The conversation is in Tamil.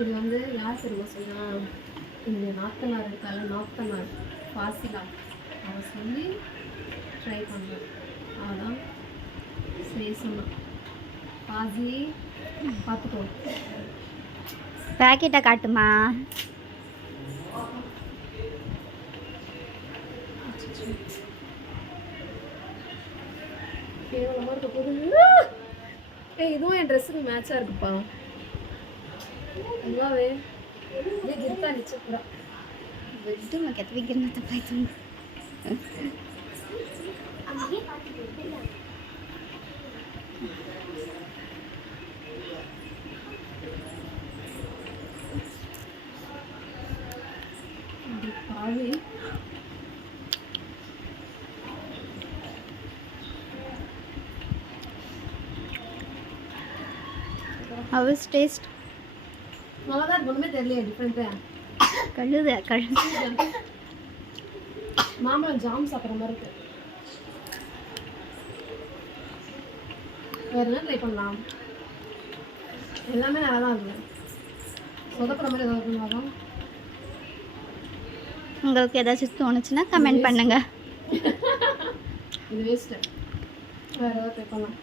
இது வந்து யார் தெரியுமா சொன்னா, இந்த நாத்தனார் இருக்கால, நாத்தனார் ஃபாசிலா, அவன் சொல்லி ட்ரை பண்ணுறேன். அதான் சரி சொன்னான். பாசி பார்த்துக்கோ. பேக்கெட்டை காட்டுமா? கேவலமாக இருக்க போகுது. இதுவும் என் ட்ரெஸ்ஸுக்கு மேட்சாக இருக்குப்பா. இதுவாவே गिरता नीचे पूरा बेड में कितनी गिरना था भाई तुम. How is taste? நல்லா ஒண்ணுமே தெரியல. டிஃபரெண்டா கழுது மாம்பழம் ஜாம் சாப்பிட்ற மாதிரி இருக்கு. வேற என்ன ட்ரை பண்ணலாம்? எல்லாமே நல்லா தான் இருக்கு. சொதப்புற மாதிரி ஏதாவது பண்ணுவாங்க. உங்களுக்கு ஏதாச்சும் தோணுச்சுன்னா கமெண்ட் பண்ணுங்க. இது வேஸ்ட். வேற ஏதாவது ட்ரை பண்ணலாம்.